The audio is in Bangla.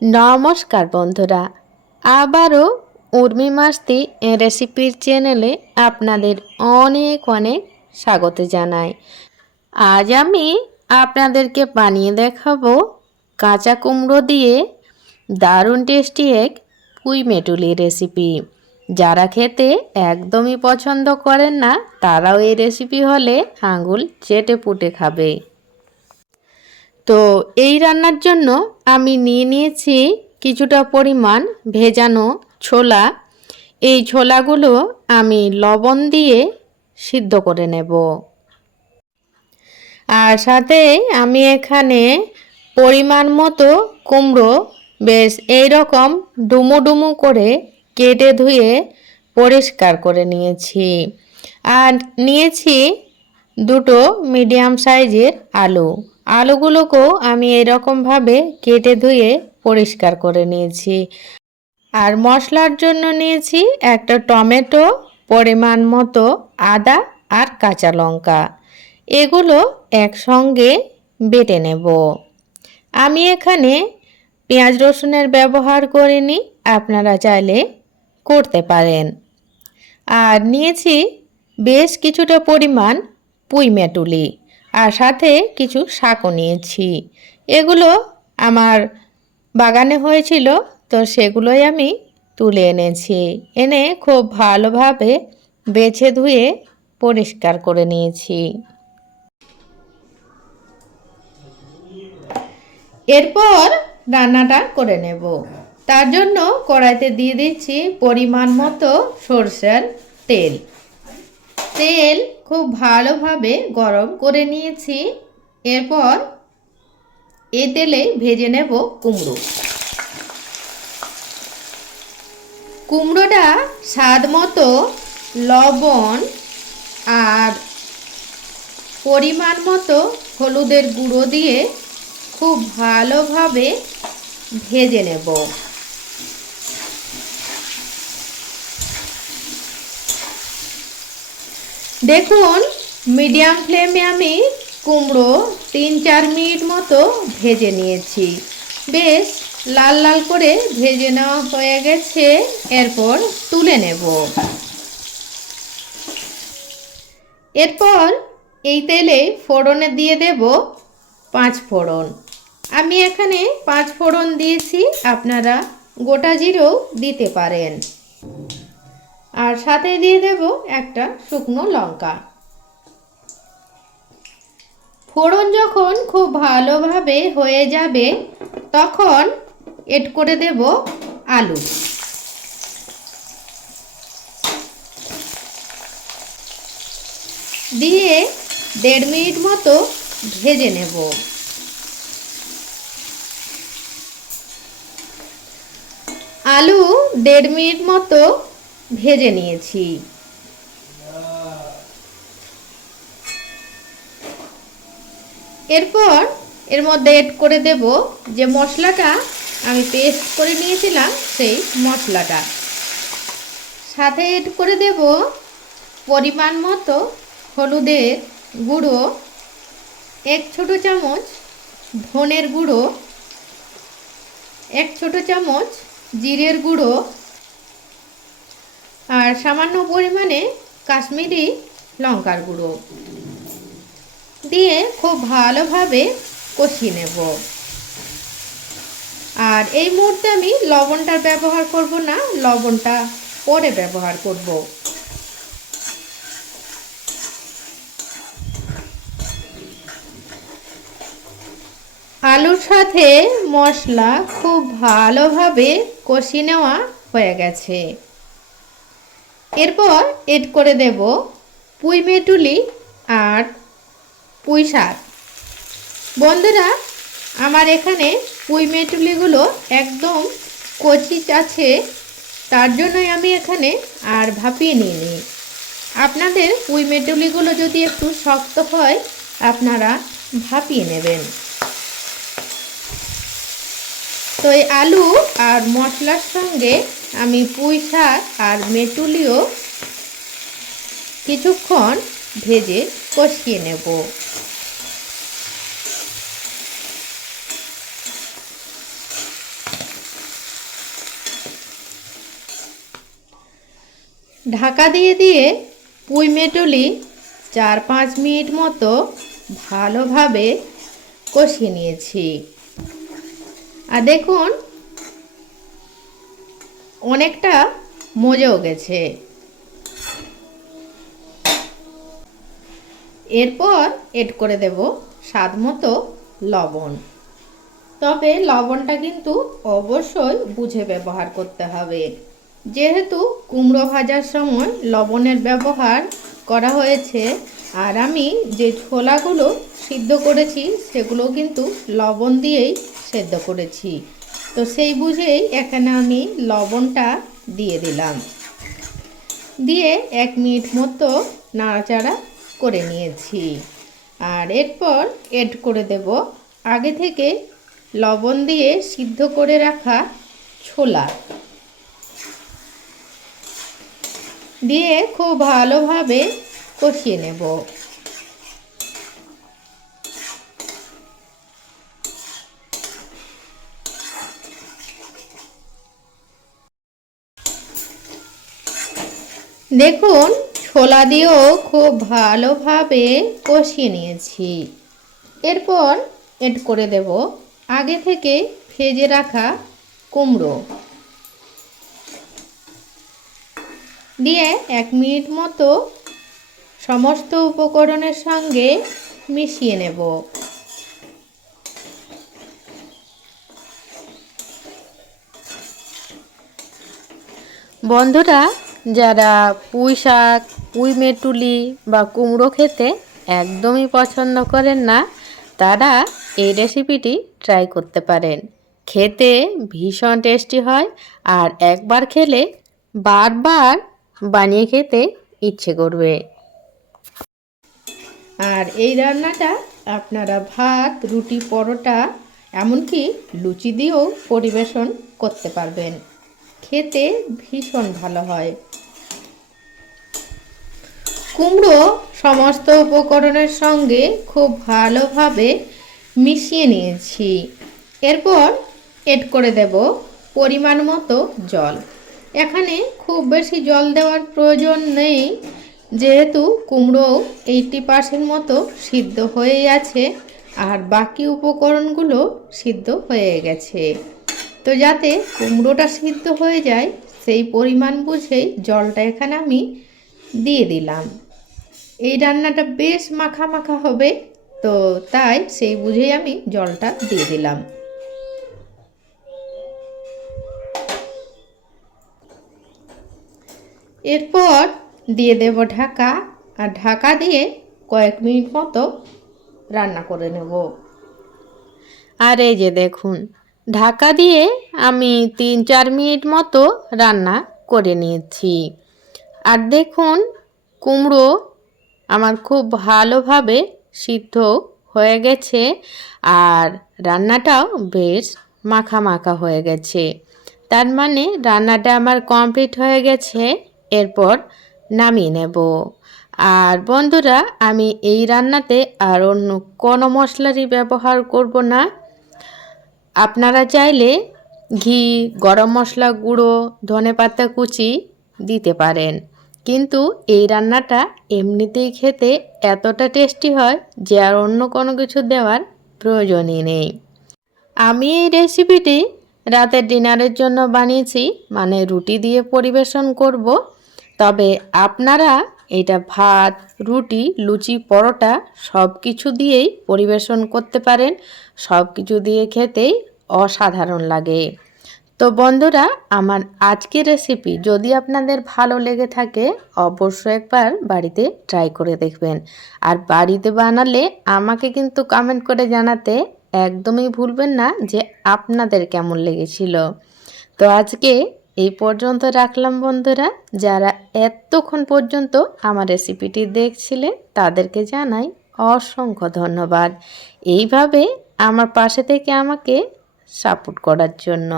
নমস্কার বন্ধুরা। আবারও উর্মি মাস্তি রেসিপির চ্যানেলে আপনাদের অনেক অনেক স্বাগত জানাই। আজ আমি আপনাদেরকে বানিয়ে দেখাবো কাঁচা কুমড়ো দিয়ে দারুণ টেস্টি এক পুঁই মেটুলি রেসিপি। যারা খেতে একদমই পছন্দ করেন না, তারাও এই রেসিপি হলে আঙুল চেটে পুটে খাবে। তো এই রান্নার জন্য আমি নিয়ে নিয়েছি কিছুটা পরিমাণ ভেজানো ছোলা। এই ছোলাগুলো আমি লবণ দিয়ে সিদ্ধ করে নেব। আর সাথে আমি এখানে পরিমাণ মতো কুমড়ো। বেশ, এই রকম ডুমু ডুমু করে কেটে ধুয়ে পরিষ্কার করে নিয়েছি। আর নিয়েছি দুটো মিডিয়াম সাইজের আলু। আলুগুলোকেও আমি এরকমভাবে কেটে ধুয়ে পরিষ্কার করে নিয়েছি। আর মশলার জন্য নিয়েছি একটা টমেটো, পরিমাণ মতো আদা আর কাঁচা লঙ্কা। এগুলো একসঙ্গে বেটে নেব। আমি এখানে পেঁয়াজ রসুনের ব্যবহার করিনি, আপনারা চাইলে করতে পারেন। আর নিয়েছি বেশ কিছুটা পরিমাণ পুঁই মেটুলি। আর সাথে কিছু শাকও নিয়েছি। এগুলো আমার বাগানে হয়েছিল, তো সেগুলোই আমি তুলে এনেছি। এনে খুব ভালোভাবে বেছে ধুয়ে পরিষ্কার করে নিয়েছি। এরপর রান্নাটা করে নেব। তার জন্য কড়াইতে দিয়ে দিচ্ছি পরিমাণ মতো সরষের তেল। তেল খুব ভালোভাবে গরম করে নিয়েছি। এরপর এ তেলে ভেজে নেব কুমড়ো। কুমড়োটা স্বাদ মতো লবণ আর পরিমাণ মতো হলুদের গুঁড়ো দিয়ে খুব ভালোভাবে ভেজে নেব। দেখুন মিডিয়াম ফ্লেমে আমি কুমড়ো তিন চার মিনিট মতো ভেজে নিয়েছি। বেশ, লাল লাল করে ভেজে নেওয়া হয়ে গেছে। এরপর তুলে নেব। এরপর এই তেলে ফোড়নে দিয়ে দেব পাঁচ ফোড়ন। আমি এখানে পাঁচ ফোড়ন দিয়েছি, আপনারা গোটা জিরেও দিতে পারেন। আর সাথে দিয়ে দেব একটা শুকনো লঙ্কা। ফোড়ন যখন খুব ভালোভাবে হয়ে যাবে, তখন এড করে দেব আলু। দিয়ে দেড় মিনিট মতো ভেজে নেব। আলু দেড় মিনিট মতো ভেজে নিয়েছি। এরপর এর মধ্যে এড করে দেব যে মশলাটা আমি পেস্ট করে নিয়েছিলাম, সেই মশলাটা। সাথে এড করে দেব পরিমাণ মতো হলুদের গুঁড়ো, এক ছোট চামচ ধনের গুঁড়ো, এক ছোট চামচ জিরের গুঁড়ো আর সামান্য পরিমাণে কাশ্মীরি লঙ্কার গুঁড়ো দিয়ে খুব ভালোভাবে কষিয়ে নেব। আর এই মুহূর্তে আমি লবণটার ব্যবহার করব না, লবণটা পরে ব্যবহার করব। আলুর সাথে মশলা খুব ভালোভাবে কষিয়ে নেওয়া হয়ে গেছে। এরপর এড করে দেব পুঁই মেটুলি আর পুঁই শাক। বন্ধুরা, আমার এখানে পুঁই মেটুলিগুলো একদম কচি আছে, তার জন্যই আমি এখানে আর ভাপিয়ে নিইনি। আপনাদের পুঁই মেটুলিগুলো যদি একটু শক্ত হয়, আপনারা ভাপিয়ে নেবেন। তো এই আলু আর মশলার সঙ্গে আমি পুঁই শাক আর মেটুলিও কিছুক্ষণ ভেজে কষিয়ে নেব। ঢাকা দিয়ে দিয়ে পুঁই মেটুলি চার পাঁচ মিনিট মতো ভালোভাবে কষিয়ে নিয়েছি। আর দেখুন অনেকটা মজেও গেছে। এরপর এড করে দেব স্বাদ মতো লবণ। তবে লবণটা কিন্তু অবশ্যই বুঝে ব্যবহার করতে হবে। যেহেতু কুমড়ো ভাজার সময় লবণের ব্যবহার করা হয়েছে, আর আমি যে ছোলাগুলো সিদ্ধ করেছি সেগুলো কিন্তু লবণ দিয়েই সেদ্ধ করেছি। তো সেই বুঝেই এখানে আমি লবণটা দিয়ে দিলাম। দিয়ে এক মিনিট মতো নাড়াচাড়া করে নিয়েছি। আর এরপর এড করে দেব আগে থেকে লবণ দিয়ে সিদ্ধ করে রাখা ছোলা। দিয়ে খুব ভালোভাবে কষিয়ে নেব। দেখুন, ছোলা দিয়েও খুব ভালোভাবে কষিয়ে নিয়েছি। এরপর এড করে দেব আগে থেকে ভেজে রাখা কুমড়ো। দিয়ে এক মিনিট মতো সমস্ত উপকরণের সঙ্গে মিশিয়ে নেব। বন্ধুরা যারা পুঁই শাক, পুঁই মেটুলি বা কুমড়ো খেতে একদমই পছন্দ করেন না, তারা এই রেসিপিটি ট্রাই করতে পারেন। খেতে ভীষণ টেস্টি হয় আর একবার খেলে বারবার বানিয়ে খেতে ইচ্ছে করবে। আর এই রান্নাটা আপনারা ভাত, রুটি, পরোটা, এমনকি লুচি দিয়েও পরিবেশন করতে পারবেন। খেতে ভীষণ ভালো হয়। কুমড়ো সমস্ত উপকরণের সঙ্গে খুব ভালোভাবে মিশিয়ে নিয়েছি। এরপর এড করে দেব পরিমাণ মতো জল। এখানে খুব বেশি জল দেওয়ার প্রয়োজন নেই, যেহেতু কুমড়ো এইটি পার্সেন্ট মতো সিদ্ধ হয়ে আছে, আর বাকি উপকরণগুলো সিদ্ধ হয়ে গেছে। তো যাতে কুমড়োটা সিদ্ধ হয়ে যায়, সেই পরিমাণ বুঝেই জলটা এখানে আমি দিয়ে দিলাম। এই রান্নাটা বেশ মাখা মাখা হবে, তো তাই সেই বুঝেই আমি জলটা দিয়ে দিলাম। এরপর দিয়ে দেব ঢাকা, আর ঢাকা দিয়ে কয়েক মিনিট মতো রান্না করে নেব। আর এই যে দেখুন ঢাকা দিয়ে আমি তিন চার মিনিট মতো রান্না করে নিয়েছি। আর দেখুন, কুমড়ো আমার খুব ভালোভাবে সিদ্ধ হয়ে গেছে আর রান্নাটাও বেশ মাখা মাখা হয়ে গেছে। তার মানে রান্নাটা আমার কমপ্লিট হয়ে গেছে, এরপর নামিয়ে নেব। আর বন্ধুরা, আমি এই রান্নাতে আর অন্য কোনো মশলারই ব্যবহার করব না। আপনারা চাইলে ঘি, গরম মশলা গুঁড়ো, ধনে পাতা কুচি দিতে পারেন। কিন্তু এই রান্নাটা এমনিতেই খেতে এতটা টেস্টি হয় যে আর অন্য কোনো কিছু দেওয়ার প্রয়োজনই নেই। আমি এই রেসিপিটি রাতের ডিনারের জন্য বানিয়েছি মানে রুটি দিয়ে পরিবেশন করব। তবে আপনারা এটা ভাত, রুটি, লুচি, পরোটা সব কিছু দিয়েই পরিবেশন করতে পারেন। সব কিছু দিয়ে খেতেই অসাধারণ লাগে। তো বন্ধুরা, আমার আজকের রেসিপি যদি আপনাদের ভালো লেগে থাকে, অবশ্যই একবার বাড়িতে ট্রাই করে দেখবেন। আর বাড়িতে বানালে আমাকে কিন্তু কমেন্ট করে জানাতে একদমই ভুলবেন না যে আপনাদের কেমন লেগেছিল। তো আজকে এই পর্যন্ত রাখলাম বন্ধুরা। যারা এতক্ষণ পর্যন্ত আমার রেসিপিটি দেখছিলেন, তাদেরকে জানাই অসংখ্য ধন্যবাদ। এইভাবে আমার পাশে থেকে আমাকে সাপোর্ট করার জন্য।